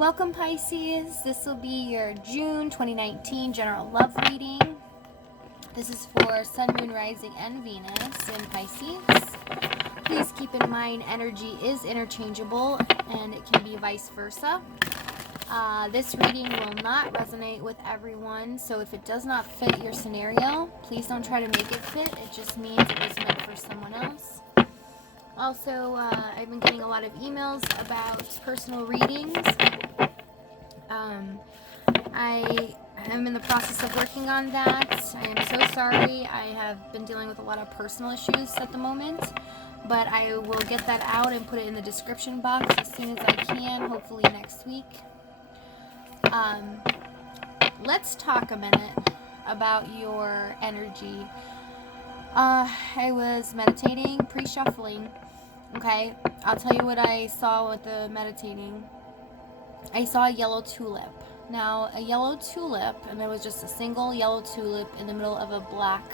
Welcome, Pisces. This will be your June 2019 general love reading. This is for Sun, Moon, Rising, and Venus in Pisces. Please keep in mind energy is interchangeable and it can be vice versa. This reading will not resonate with everyone, so if it does not fit your scenario, please don't try to make it fit. It just means it was meant for someone else. Also, I've been getting a lot of emails about personal readings. I am in the process of working on that. I am so sorry. I have been dealing with a lot of personal issues at the moment, but I will get that out and put it in the description box as soon as I can, hopefully next week. Let's talk a minute about your energy. I was meditating, pre-shuffling. Okay, I'll tell you what I saw with the meditating. I saw a yellow tulip. Now, a yellow tulip, and there was just a single yellow tulip in the middle of a black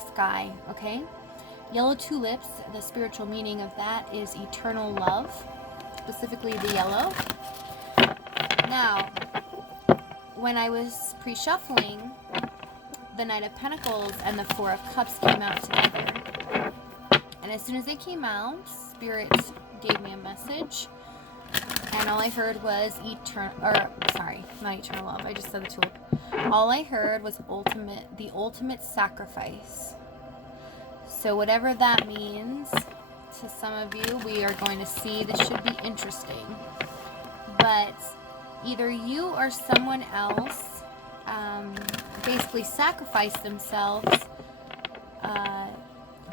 sky, okay? Yellow tulips, the spiritual meaning of that is eternal love, specifically the yellow. Now, when I was pre-shuffling, the Knight of Pentacles and the Four of Cups came out together. And as soon as they came out, Spirit gave me a message. And all I heard was not eternal love. I just said the tulip. All I heard was the ultimate sacrifice. So whatever that means to some of you, we are going to see. This should be interesting. But either you or someone else basically sacrificed themselves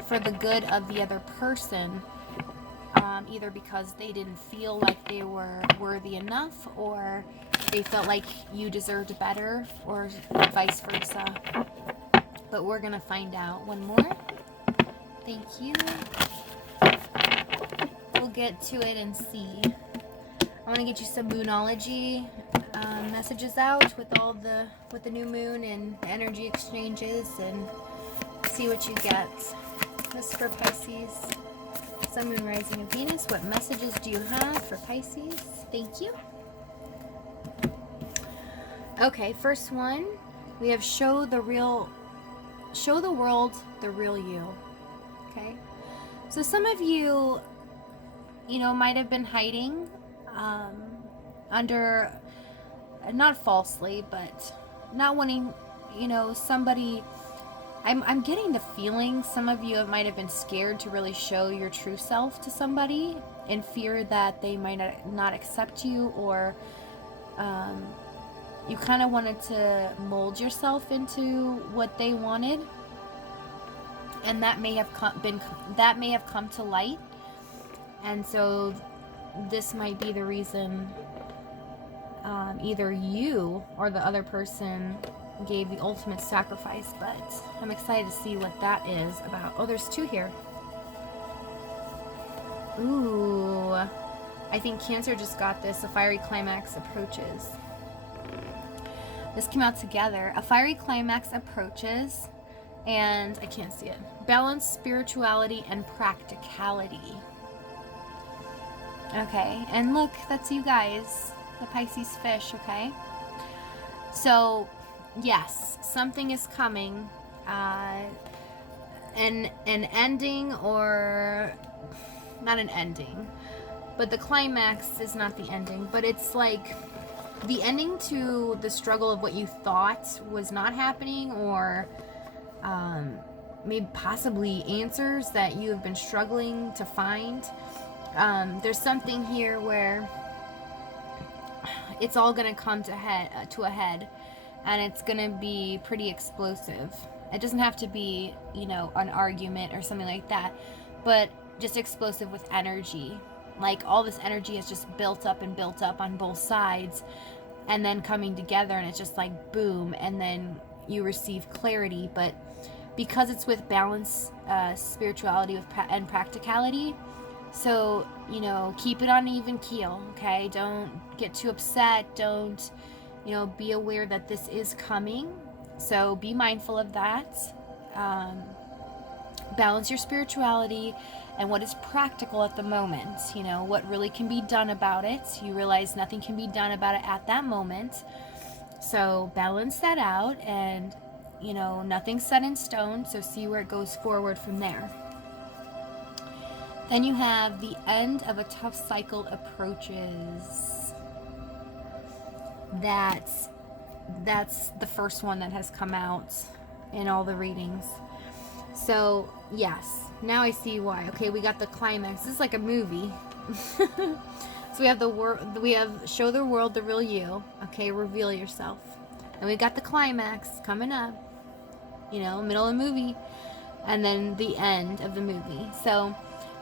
for the good of the other person. Either because they didn't feel like they were worthy enough, or they felt like you deserved better, or vice versa. But we're going to find out. One more. Thank you. We'll get to it and see. I want to get you some Moonology messages out with the new moon and energy exchanges, and see what you get. This is for Pisces. Sun, Moon, Rising, and Venus. What messages do you have for Pisces? Thank you. Okay, first one. We have show the world the real you. Okay? So some of you, might have been hiding under, not falsely, but not wanting, somebody. I'm getting the feeling some of you might have been scared to really show your true self to somebody in fear that they might not accept you, or you kind of wanted to mold yourself into what they wanted, and that may have come to light, and so this might be the reason either you or the other person gave the ultimate sacrifice. But I'm excited to see what that is about. Oh, there's two here. Ooh, I think Cancer just got this. A fiery climax approaches. This came out together. A fiery climax approaches, and I can't see it. Balance spirituality and practicality. Okay, and look, that's you guys, the Pisces fish. Okay, so yes, something is coming, an ending, or not an ending, but the climax is not the ending, but it's like the ending to the struggle of what you thought was not happening, or maybe possibly answers that you have been struggling to find. There's something here where it's all going to come to a head. And it's going to be pretty explosive. It doesn't have to be, an argument or something like that, but just explosive with energy. Like all this energy is just built up on both sides, and then coming together, and it's just like boom, and then you receive clarity. But because it's with balance, spirituality and practicality, so, keep it on an even keel, okay? Don't get too upset. Don't, be aware that this is coming. So be mindful of that. Balance your spirituality and what is practical at the moment. You know, what really can be done about it. You realize nothing can be done about it at that moment. So balance that out, and, you know, nothing's set in stone, so see where it goes forward from there. Then you have the end of a tough cycle approaches. That's the first one that has come out in all the readings. So, yes, now I see why. Okay, we got the climax. This is like a movie. So we have show the world the real you. Okay, reveal yourself. And we got the climax coming up. You know, middle of the movie, and then the end of the movie. So,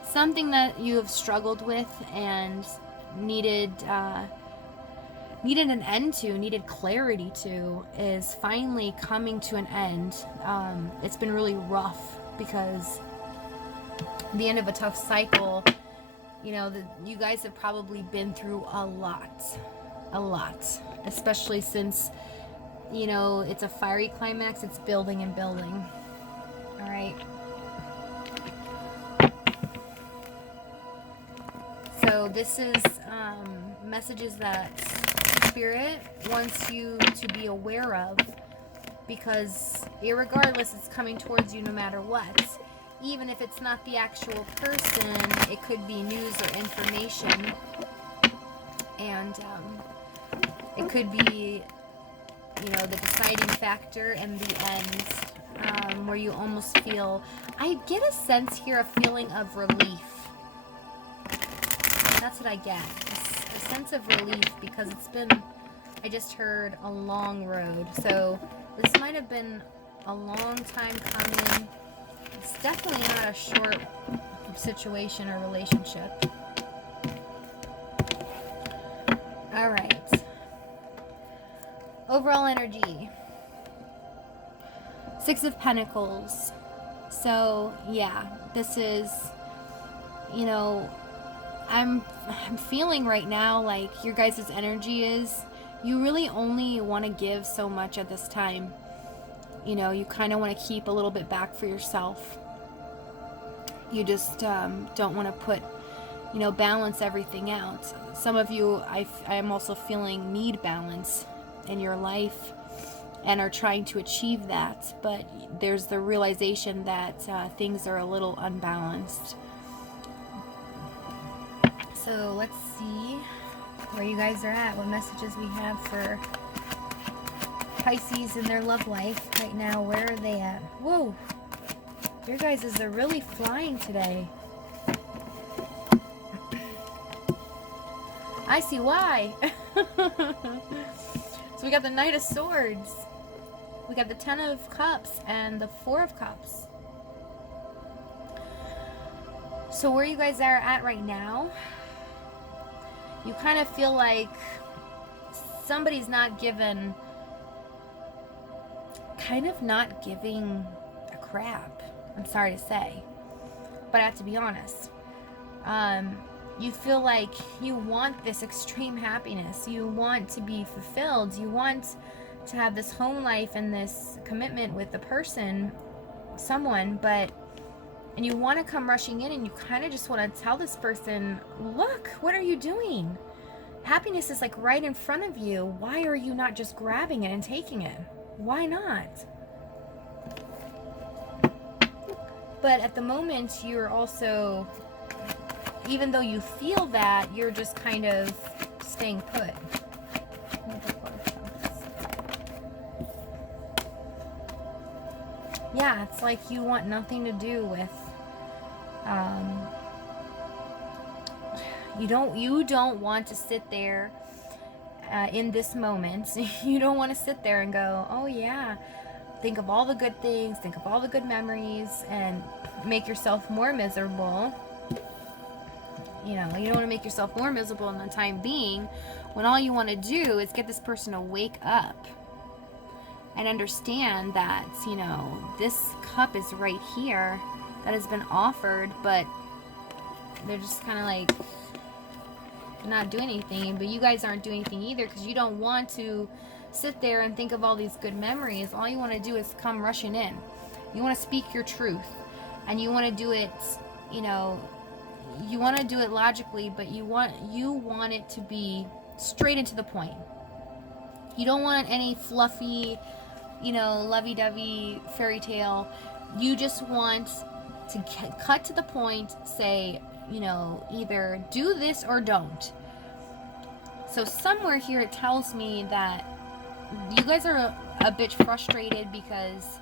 something that you have struggled with and needed an end to, needed clarity to, is finally coming to an end. It's been really rough because the end of a tough cycle, you know, you guys have probably been through a lot, especially since, you know, it's a fiery climax. It's building and building. All right. So this is messages that Spirit wants you to be aware of, because irregardless, it's coming towards you no matter what. Even if it's not the actual person, it could be news or information, and it could be, you know, the deciding factor and the end, where you almost feel, I get a sense here, a feeling of relief. That's what I get, a sense of relief, because it's been, I just heard, a long road. So this might have been a long time coming. It's definitely not a short situation or relationship. All right. Overall energy. 6 of Pentacles. So, yeah, this is, you know, I'm feeling right now like your guys' energy is, you really only want to give so much at this time. You know, you kind of want to keep a little bit back for yourself. You just don't want to put, you know, balance everything out. Some of you, I am also feeling, need balance in your life and are trying to achieve that, but there's the realization that things are a little unbalanced. So let's see where you guys are at, what messages we have for Pisces in their love life right now. Where are they at? Whoa, your guys are really flying today. I see why. So we got the Knight of Swords, we got the 10 of Cups, and the 4 of Cups. So where you guys are at right now, you kind of feel like somebody's not giving a crap. I'm sorry to say, but I have to be honest. You feel like you want this extreme happiness. You want to be fulfilled. You want to have this home life and this commitment with the person, someone, and you want to come rushing in, and you kind of just want to tell this person, look, what are you doing? Happiness is like right in front of you. Why are you not just grabbing it and taking it? Why not? But at the moment, you're also, even though you feel that, you're just kind of staying put. Yeah, it's like you want nothing to do with, you don't want to sit there in this moment. You don't want to sit there and go, oh yeah, think of all the good things, think of all the good memories, and make yourself more miserable. You know, you don't want to make yourself more miserable in the time being, when all you want to do is get this person to wake up and understand that, you know, this cup is right here that has been offered, but they're just kind of like not doing anything. But you guys aren't doing anything either, because you don't want to sit there and think of all these good memories. All you want to do is come rushing in. You want to speak your truth, and you want to do it you know, you want to do it logically, but you want it to be straight and to the point. You don't want any fluffy, you know, lovey-dovey fairy tale. You just want to cut to the point, say, you know, either do this or don't. So somewhere here it tells me that you guys are a bit frustrated because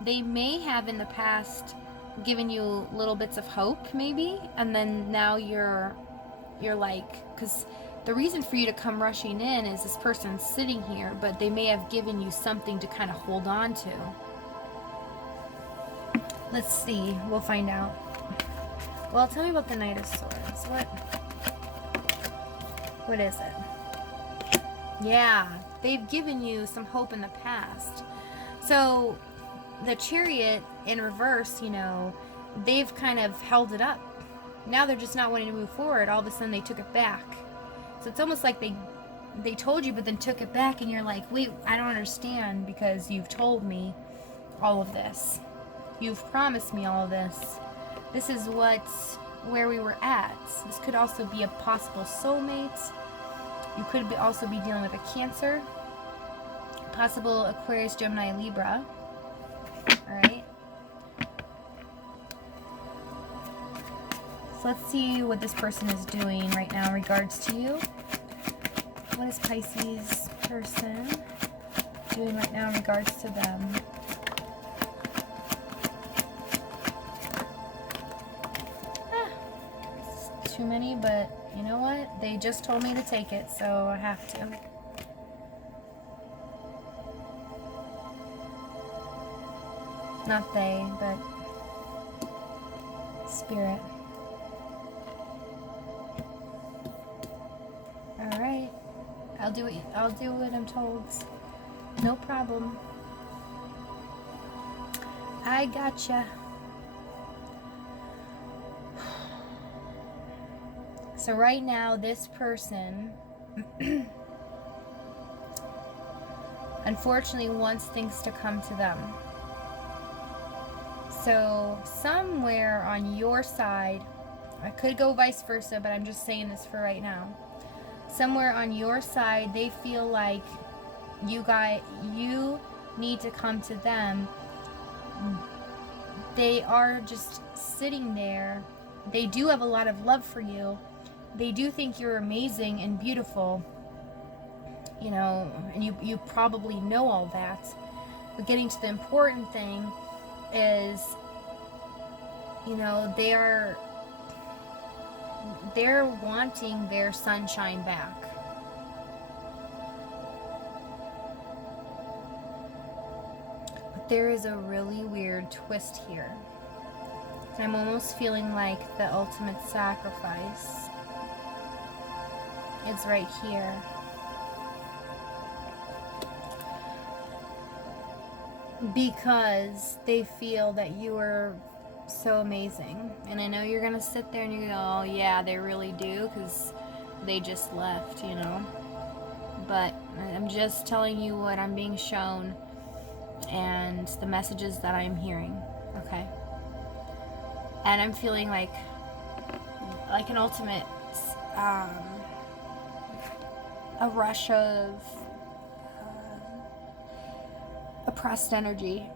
they may have in the past given you little bits of hope, maybe, and then now you're like, because the reason for you to come rushing in is this person's sitting here, but they may have given you something to kind of hold on to. Let's see. We'll find out. Well, tell me about the Knight of Swords. What is it? Yeah, they've given you some hope in the past. So the Chariot in reverse, you know, they've kind of held it up. Now they're just not wanting to move forward. All of a sudden they took it back. So it's almost like they told you but then took it back, and you're like, wait, I don't understand, because you've told me all of this. You've promised me all of this. This is where we were at. This could also be a possible soulmate. You could also be dealing with a Cancer, possible Aquarius, Gemini, Libra. All right. So let's see what this person is doing right now in regards to you. What is Pisces person doing right now in regards to them? It's too many, but you know what? They just told me to take it, so I have to. Not they, but Spirit. All right. I'll do what I'm told. No problem. I gotcha. So right now, this person unfortunately wants things to come to them. So somewhere on your side, I could go vice versa, but I'm just saying this for right now. Somewhere on your side, they feel like you need to come to them. They are just sitting there. They do have a lot of love for you. They do think you're amazing and beautiful, you know, and you probably know all that. But getting to the important thing is, you know, they're wanting their sunshine back. But there is a really weird twist here. And I'm almost feeling like the ultimate sacrifice is right here. Because they feel that you are so amazing. And I know you're gonna sit there and you go, oh yeah, they really do, because they just left, you know. But I'm just telling you what I'm being shown and the messages that I'm hearing, okay? And I'm feeling like an ultimate a rush of oppressed energy.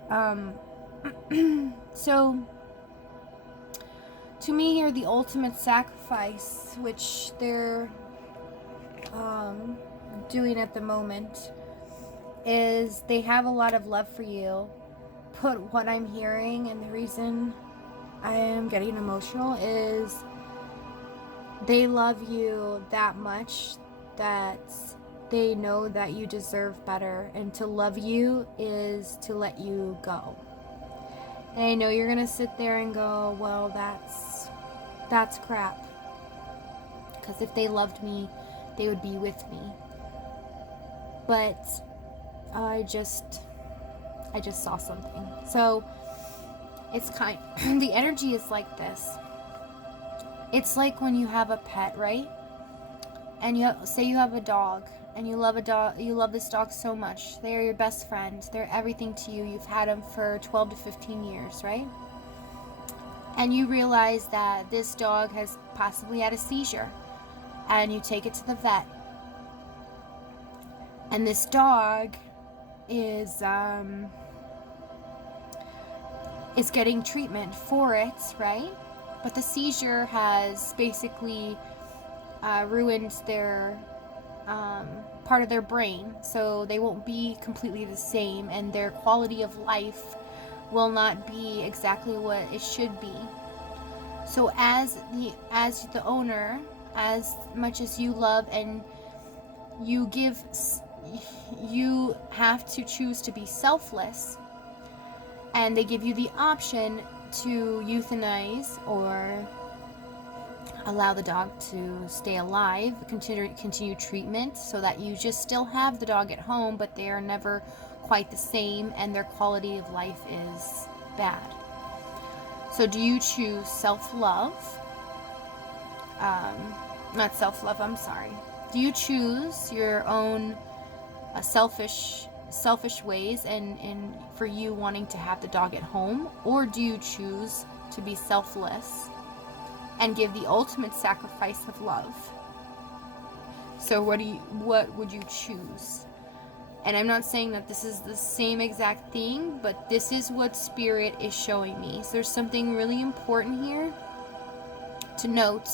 So to me here, the ultimate sacrifice, which they're doing at the moment, is they have a lot of love for you. But what I'm hearing, and the reason I am getting emotional, is they love you that much that they know that you deserve better, and to love you is to let you go. And I know you're gonna sit there and go, well, that's crap, because if they loved me, they would be with me. But I just saw something. So it's the energy is like this. It's like when you have a pet, right? And say you have a dog, and you love this dog so much. They are your best friend. They're everything to you. You've had them for 12 to 15 years, right? and you realize that this dog has possibly had a seizure, and you take it to the vet, and this dog is getting treatment for it, right? But the seizure has basically ruined their part of their brain, so they won't be completely the same, and their quality of life will not be exactly what it should be. So as the owner, as much as you love and you give, you have to choose to be selfless, and they give you the option to euthanize or allow the dog to stay alive, continue treatment, so that you just still have the dog at home, but they are never quite the same and their quality of life is bad. So do you choose self-love? Not self-love, I'm sorry. Do you choose your own selfish ways and for you wanting to have the dog at home, or do you choose to be selfless and give the ultimate sacrifice of love? So what would you choose? And I'm not saying that this is the same exact thing, but this is what Spirit is showing me. So there's something really important here to note,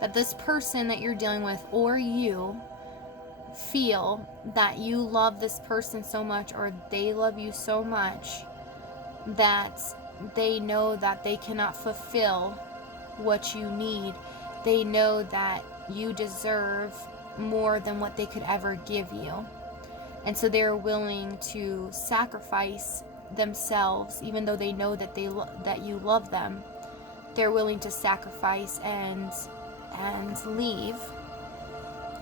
that this person that you're dealing with, or you, feel that you love this person so much, or they love you so much, that they know that they cannot fulfill what you need. They know that you deserve more than what they could ever give you. And so they're willing to sacrifice themselves, even though they know that that you love them. They're willing to sacrifice and leave.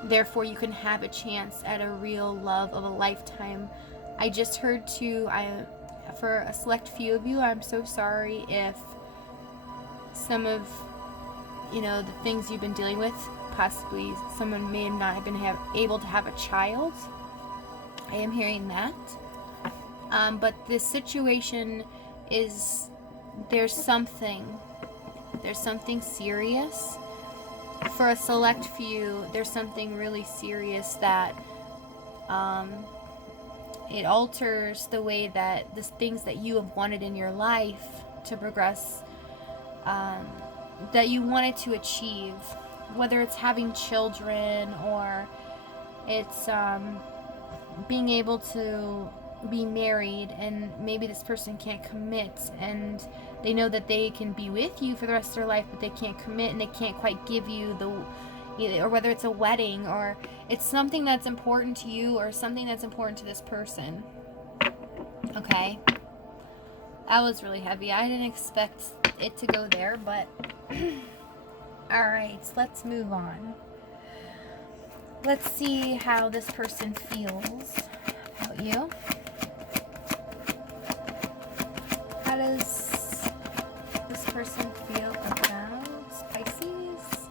Therefore, you can have a chance at a real love of a lifetime. I just heard too, for a select few of you, I'm so sorry if some of, the things you've been dealing with, possibly someone may not have been able to have a child. I am hearing that. But this situation is, there's something serious. For a select few, there's something really serious that it alters the way that the things that you have wanted in your life to progress, that you wanted to achieve, whether it's having children or it's being able to be married, and maybe this person can't commit, and they know that they can be with you for the rest of their life, but they can't commit, and they can't quite give you or whether it's a wedding, or it's something that's important to you, or something that's important to this person. Okay, that was really heavy. I didn't expect it to go there, but alright, let's move on. Let's see how this person feels about you. How does this person feel about Pisces?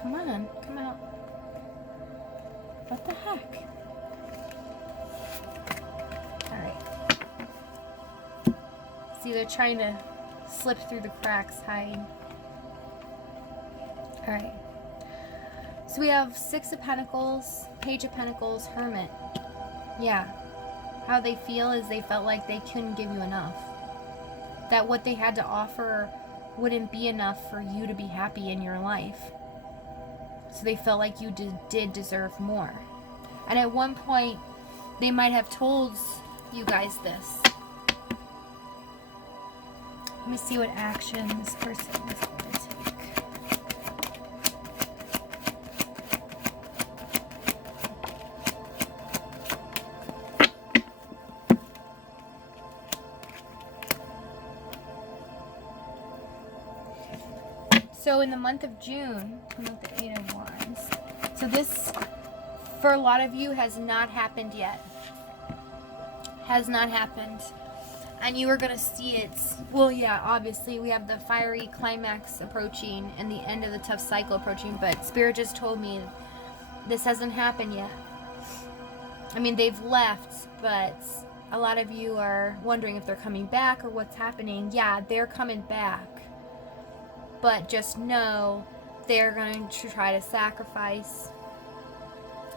Come on, come out. What the heck? Alright. See, they're trying to slip through the cracks, hide. Alright. So we have Six of Pentacles, Page of Pentacles, Hermit. Yeah. How they feel is they felt like they couldn't give you enough. That what they had to offer wouldn't be enough for you to be happy in your life. So they felt like you did deserve more. And at one point, they might have told you guys this. Let me see what action this person is going to take. So in the month of June, the 8 of Wands. So this, for a lot of you, has not happened yet. Has not happened. And you are going to see it. Well, yeah, obviously we have the fiery climax approaching and the end of the tough cycle approaching. But Spirit just told me this hasn't happened yet. I mean, they've left, but a lot of you are wondering if they're coming back or what's happening. Yeah, they're coming back. But just know they're going to try to sacrifice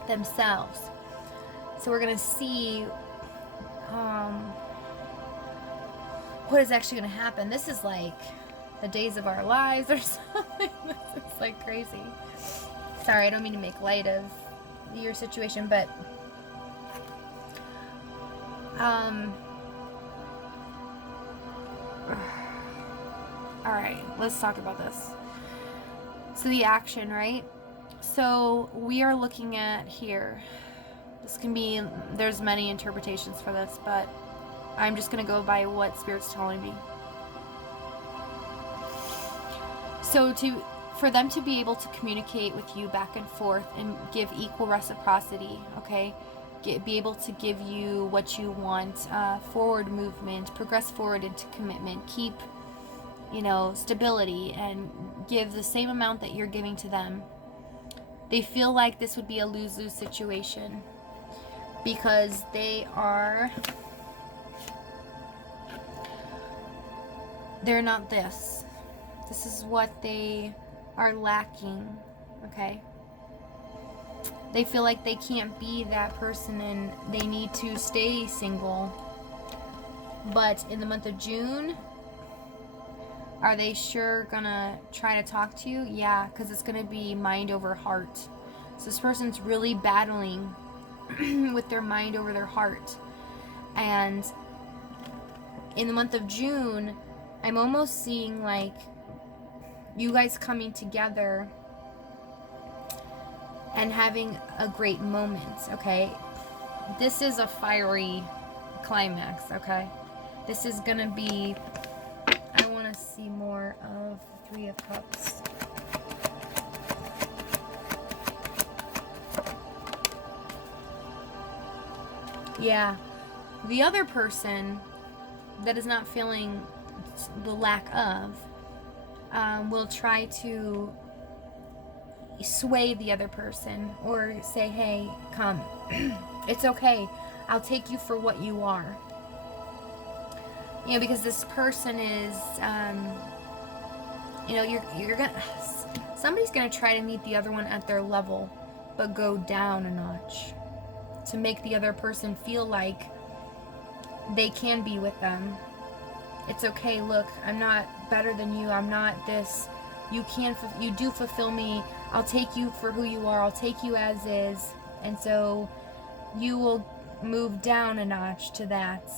themselves. So we're going to see what is actually going to happen. This is like the days of our lives or something. This is like crazy. Sorry, I don't mean to make light of your situation, but alright, let's talk about this. So the action, right? So we are looking at here. This can be, there's many interpretations for this, but I'm just going to go by what Spirit's telling me. So for them to be able to communicate with you back and forth and give equal reciprocity, okay? Be able to give you what you want, forward movement, progress forward into commitment, keep, stability, and give the same amount that you're giving to them. They feel like this would be a lose-lose situation because they're not this. This is what they are lacking, okay? They feel like they can't be that person and they need to stay single. But in the month of June, are they sure gonna try to talk to you? Yeah, because it's gonna be mind over heart. So this person's really battling with their mind over their heart. And in the month of June, I'm almost seeing like you guys coming together and having a great moment, okay? This is a fiery climax, okay? This is gonna be, I want to see more of the Three of Cups. Yeah, the other person that is not feeling the lack of will try to sway the other person or say, hey, come, it's okay, I'll take you for what you are. Because this person is, you're gonna, somebody's gonna try to meet the other one at their level, but go down a notch to make the other person feel like they can be with them. It's okay, look, I'm not better than you, I'm not this, you do fulfill me, I'll take you for who you are, I'll take you as is, and so you will move down a notch to that.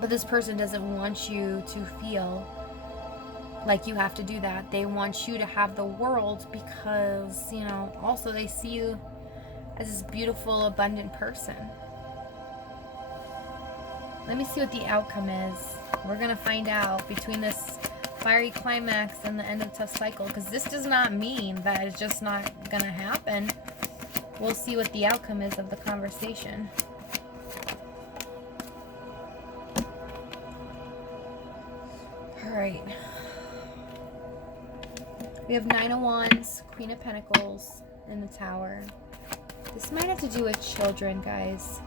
But this person doesn't want you to feel like you have to do that. They want you to have the world because, also they see you as this beautiful, abundant person. Let me see what the outcome is. We're going to find out between this fiery climax and the end of the tough cycle, because this does not mean that it's just not going to happen. We'll see what the outcome is of the conversation. Alright. We have Nine of Wands, Queen of Pentacles, and the Tower. This might have to do with children, guys.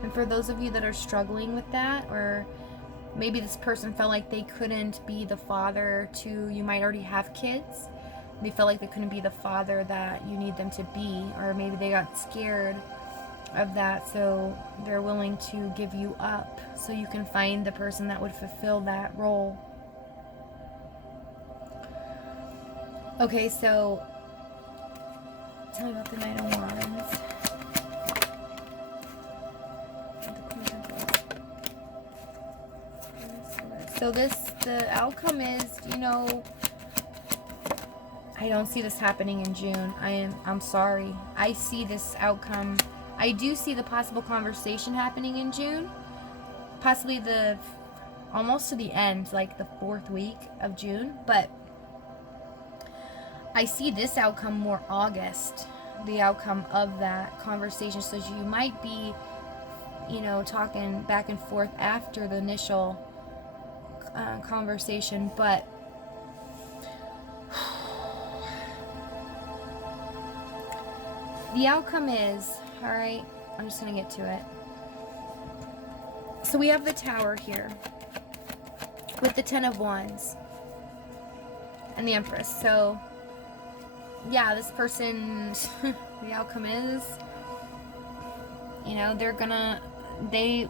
And for those of you that are struggling with that, or maybe this person felt like they couldn't be the father to, you might already have kids. They felt like they couldn't be the father that you need them to be, or maybe they got scared of that, so they're willing to give you up so you can find the person that would fulfill that role. Okay, so tell me about the Nine of Wands. So the outcome is, I don't see this happening in June. I'm sorry. I see this outcome. I do see the possible conversation happening in June. Possibly almost to the end, like the 4th week of June. But I see this outcome more August, the outcome of that conversation. So you might be, talking back and forth after the initial conversation, but The outcome is, all right, I'm just going to get to it. So we have the Tower here with the Ten of Wands and the Empress. So, yeah, this person, the outcome is, you know, they're gonna, they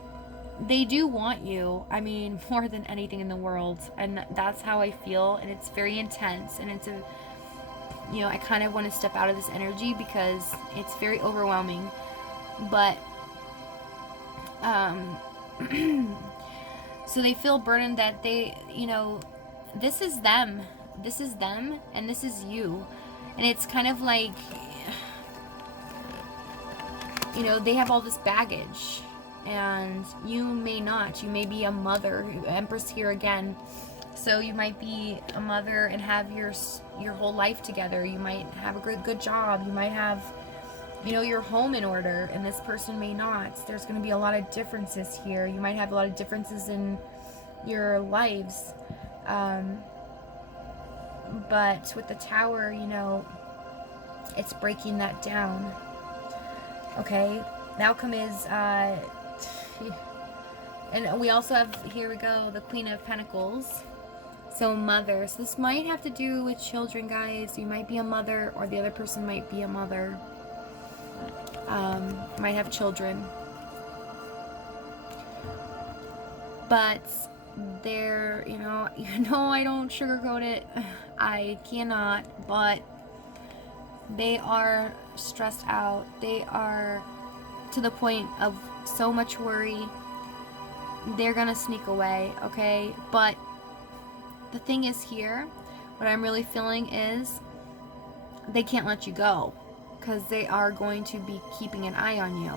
do want you, I mean, more than anything in the world, and that's how I feel, and it's very intense, and it's a, you know, I kind of want to step out of this energy because it's very overwhelming, but, so they feel burdened that they, you know, this is them, and this is you, and it's kind of like, you know, they have all this baggage, and you may not. You may be a mother, Empress here again. So you might be a mother and have your whole life together. You might have a good job. You might have, you know, your home in order, and this person may not. There's going to be a lot of differences here. You might have a lot of differences in your lives. But with the Tower, you know, it's breaking that down. Okay, the outcome is, and we also have, here we go, the Queen of Pentacles. So mother. So this might have to do with children, guys. You might be a mother, or the other person might be a mother. Might have children. But they're, you know, I don't sugarcoat it. I cannot, but they are stressed out. They are to the point of so much worry. They're gonna sneak away, okay? But the thing is here, what I'm really feeling is they can't let you go, because they are going to be keeping an eye on you.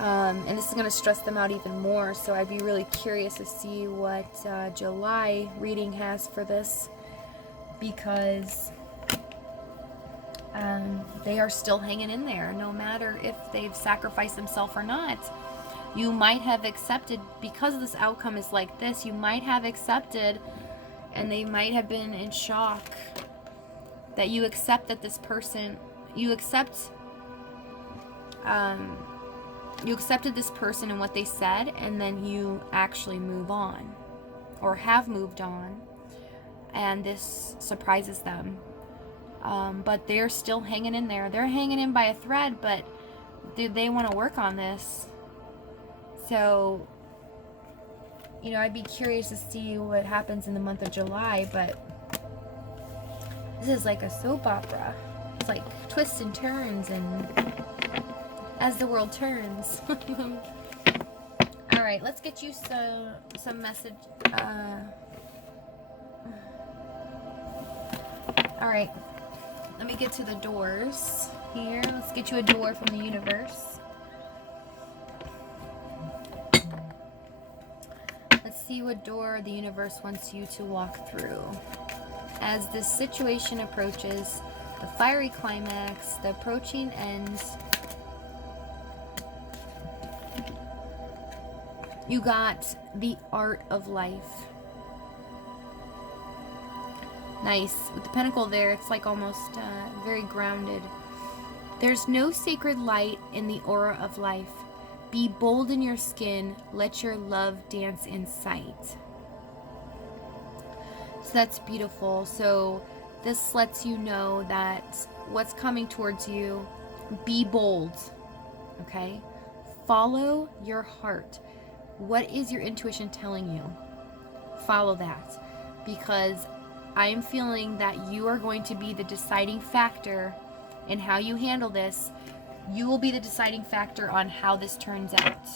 And this is going to stress them out even more, so I'd be really curious to see what July reading has for this, because they are still hanging in there, no matter if they've sacrificed themselves or not. You might have accepted, because this outcome is like this, you might have accepted, and they might have been in shock that you accept that this person, you accepted this person and what they said, and then you actually move on, or have moved on, and this surprises them. But they're still hanging in there. They're hanging in by a thread, but they want to work on this. So, you know, I'd be curious to see what happens in the month of July, but this is like a soap opera. It's like twists and turns, and as the world turns. All right, let's get you some message. All right, let me get to the doors here. Let's get you a door from the universe. Let's see what door the universe wants you to walk through. As this situation approaches the fiery climax, the approaching end, you got the art of life. Nice. With the pentacle there, it's like almost very grounded. There's no sacred light in the aura of life. Be bold in your skin. Let your love dance in sight. So that's beautiful. So this lets you know that what's coming towards you, be bold. Okay? Follow your heart. What is your intuition telling you? Follow that. Because I am feeling that you are going to be the deciding factor in how you handle this. You will be the deciding factor on how this turns out.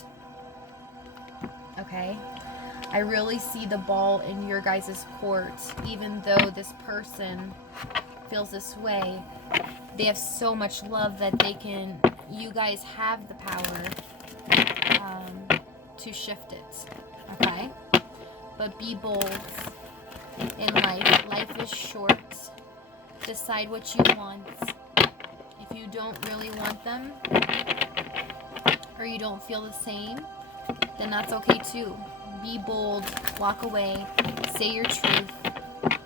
Okay? I really see the ball in your guys' court, even though this person feels this way. They have so much love that they can, you guys have the power to shift it. Okay? But be bold in life. Life is short. Decide what you want. If you don't really want them, or you don't feel the same, then that's okay too. Be bold, walk away, say your truth,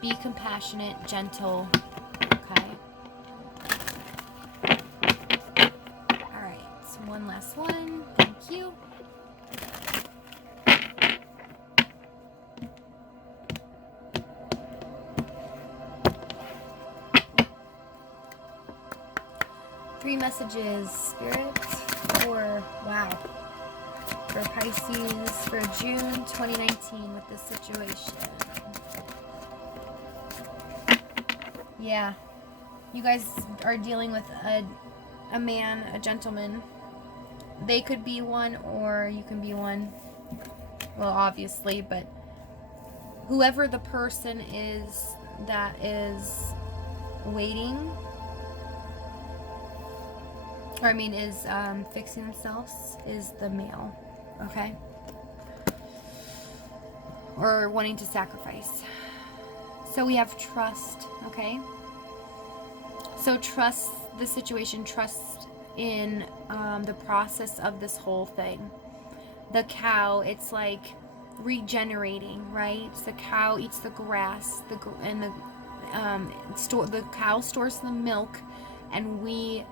be compassionate, gentle, okay? last one. Thank you. Three messages, Spirit, for Pisces for June 2019 with this situation. Yeah, you guys are dealing with a man, a gentleman. They could be one, or you can be one. Well, obviously, but whoever the person is that is waiting, or is fixing themselves, is the male, okay? Or wanting to sacrifice. So we have trust, okay? So trust the situation, trust in the process of this whole thing. The cow, it's like regenerating, right? The cow eats the grass, the cow stores the milk, and we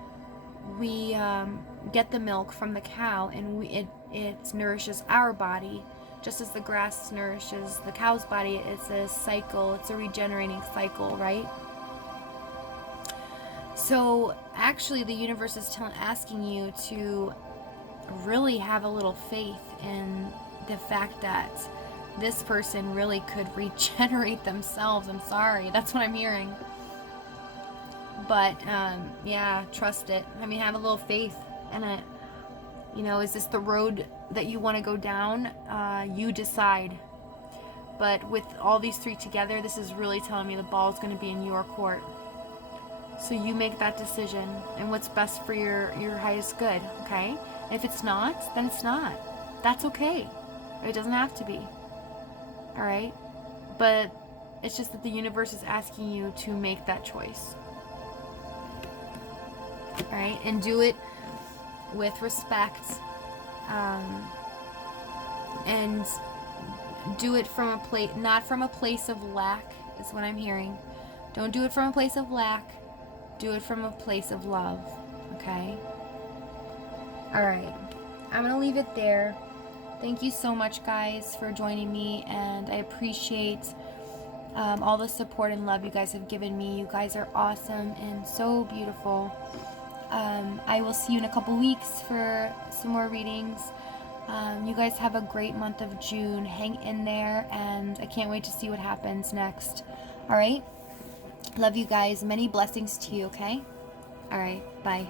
get the milk from the cow, and it nourishes our body, just as the grass nourishes the cow's body. It's a cycle. It's a regenerating cycle, right? So actually, the universe is asking you to really have a little faith in the fact that this person really could regenerate themselves. I'm sorry, that's what I'm hearing. But yeah, trust it. Have a little faith in it. Is this the road that you want to go down? You decide. But with all these three together, this is really telling me the ball is going to be in your court. So you make that decision and what's best for your highest good, okay? If it's not, then it's not. That's okay. It doesn't have to be. All right? But it's just that the universe is asking you to make that choice. All right? And do it with respect. And do it from a place, not from a place of lack, is what I'm hearing. Don't do it from a place of lack. Do it from a place of love, okay? All right. I'm going to leave it there. Thank you so much, guys, for joining me, and I appreciate all the support and love you guys have given me. You guys are awesome and so beautiful. I will see you in a couple weeks for some more readings. You guys have a great month of June. Hang in there, and I can't wait to see what happens next. All right? Love you guys. Many blessings to you, okay? All right. Bye.